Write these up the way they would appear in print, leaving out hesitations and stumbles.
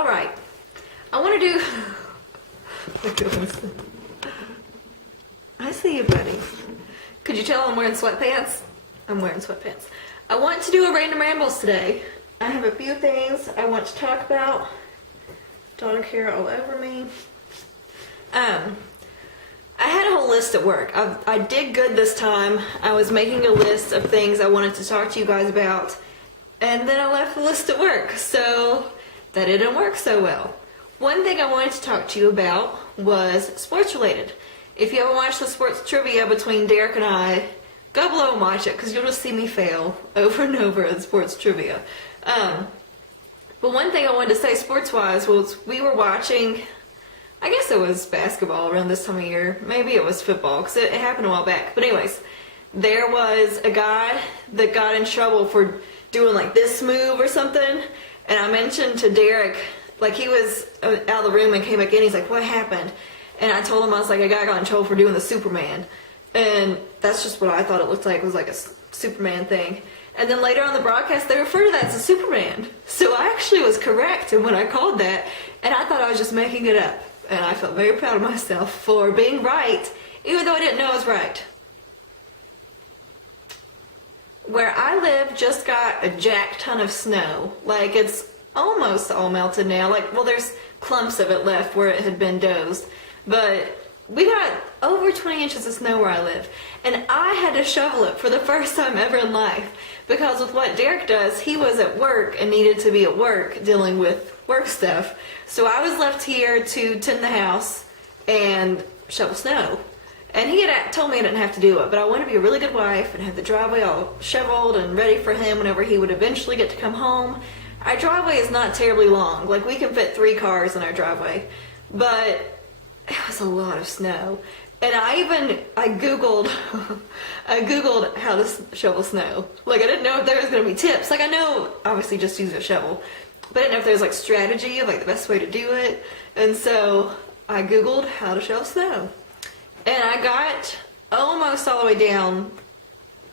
Alright, I want to do... Look at this. I see you, buddy. Could you tell I'm wearing sweatpants? I'm wearing sweatpants. I want to do a random rambles today. I have a few things I want to talk about. Dog hair all over me. I had a whole list at work. I did good this time. I was making a list of things I wanted to talk to you guys about, and then I left the list at work, so that didn't work so well. One thing I wanted to talk to you about was sports related. If you haven't watched the sports trivia between Derek and I, go below and watch it, because you'll just see me fail over and over at sports trivia. But one thing I wanted to say sports-wise was we were watching, I guess it was basketball around this time of year. Maybe it was football, because it happened a while back. But anyways, there was a guy that got in trouble for doing like this move or something. And I mentioned to Derek, like he was out of the room and came back in. He's like, what happened? And I told him, I was like, a guy got in trouble for doing the Superman. And that's just what I thought it looked like. It was like a Superman thing. And then later on the broadcast, they refer to that as a Superman. So I actually was correct when I called that. And I thought I was just making it up. And I felt very proud of myself for being right, even though I didn't know I was right. Where I live just got a jack ton of snow. Like, it's almost all melted now. Like, well, there's clumps of it left where it had been dozed. But we got over 20 inches of snow where I live. And I had to shovel it for the first time ever in life. Because with what Derek does, he was at work and needed to be at work dealing with work stuff. So I was left here to tend the house and shovel snow. And he had told me I didn't have to do it, but I wanted to be a really good wife and have the driveway all shoveled and ready for him whenever he would eventually get to come home. Our driveway is not terribly long. Like, we can fit 3 cars in our driveway. But it was a lot of snow. And I Googled how to shovel snow. Like, I didn't know if there was going to be tips. Like, I know, obviously, just use a shovel. But I didn't know if there was, like, strategy of, like, the best way to do it. And so I Googled how to shovel snow. And I got almost all the way down,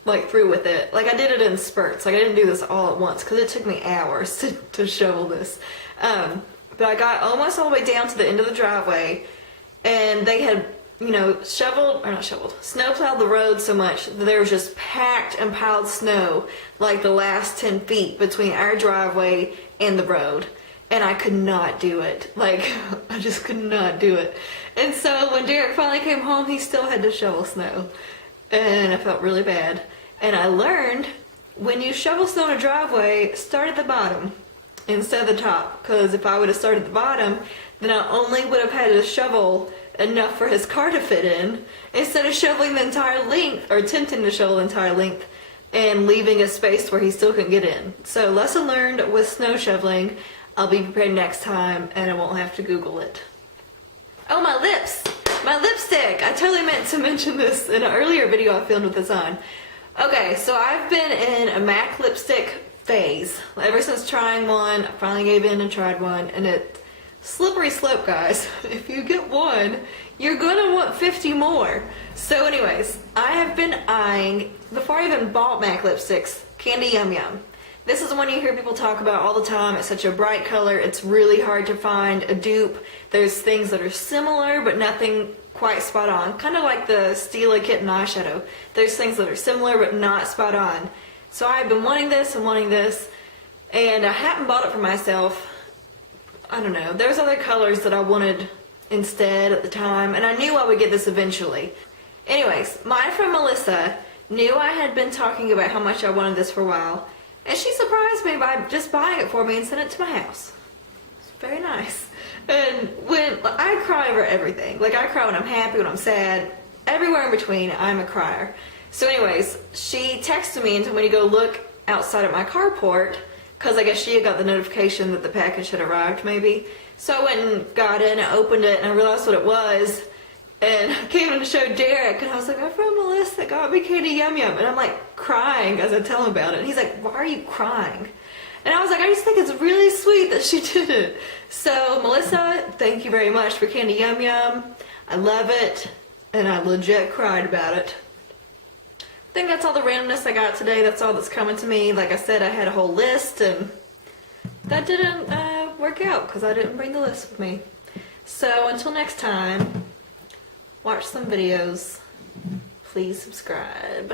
like, through with it. Like, I did it in spurts. Like, I didn't do this all at once because it took me hours to shovel this. But I got almost all the way down to the end of the driveway. And they had, you know, snowplowed the road so much that there was just packed and piled snow like the last 10 feet between our driveway and the road. And I could not do it. Like, I just could not do it. And so when Derek finally came home, he still had to shovel snow. And I felt really bad. And I learned when you shovel snow in a driveway, start at the bottom instead of the top. Because if I would have started at the bottom, then I only would have had to shovel enough for his car to fit in, instead of shoveling the entire length, or attempting to shovel the entire length, and leaving a space where he still couldn't get in. So, lesson learned with snow shoveling. I'll be prepared next time, and I won't have to Google it. Oh, my lips! My lipstick! I totally meant to mention this in an earlier video I filmed with this on. Okay, so I've been in a MAC lipstick phase. Ever since trying one, I finally gave in and tried one, and it... slippery slope, guys. If you get one, you're gonna want 50 more. So anyways, I have been eyeing, before I even bought MAC lipsticks, Candy Yum Yum. This is the one you hear people talk about all the time. It's such a bright color. It's really hard to find a dupe. There's things that are similar, but nothing quite spot on. Kind of like the Stila Kitten eyeshadow. There's things that are similar, but not spot on. So I've been wanting this and wanting this, and I hadn't bought it for myself. I don't know, there's other colors that I wanted instead at the time, and I knew I would get this eventually. Anyways, my friend Melissa knew I had been talking about how much I wanted this for a while, and she surprised me by just buying it for me and sent it to my house. It's very nice. And when I cry over everything, like I cry when I'm happy, when I'm sad, everywhere in between, I'm a crier. So anyways, she texted me and told me to go look outside at my carport, because I guess she had got the notification that the package had arrived, maybe. So I went and got in and opened it, and I realized what it was. And I came in to show Derek, and I was like, my friend Melissa got me Candy Yum Yum. And I'm like crying as I tell him about it. And he's like, why are you crying? And I was like, I just think it's really sweet that she did it. So Melissa, thank you very much for Candy Yum Yum. I love it. And I legit cried about it. I think that's all the randomness I got today. That's all that's coming to me. Like I said, I had a whole list, and that didn't work out because I didn't bring the list with me. So until next time, watch some videos. Please subscribe.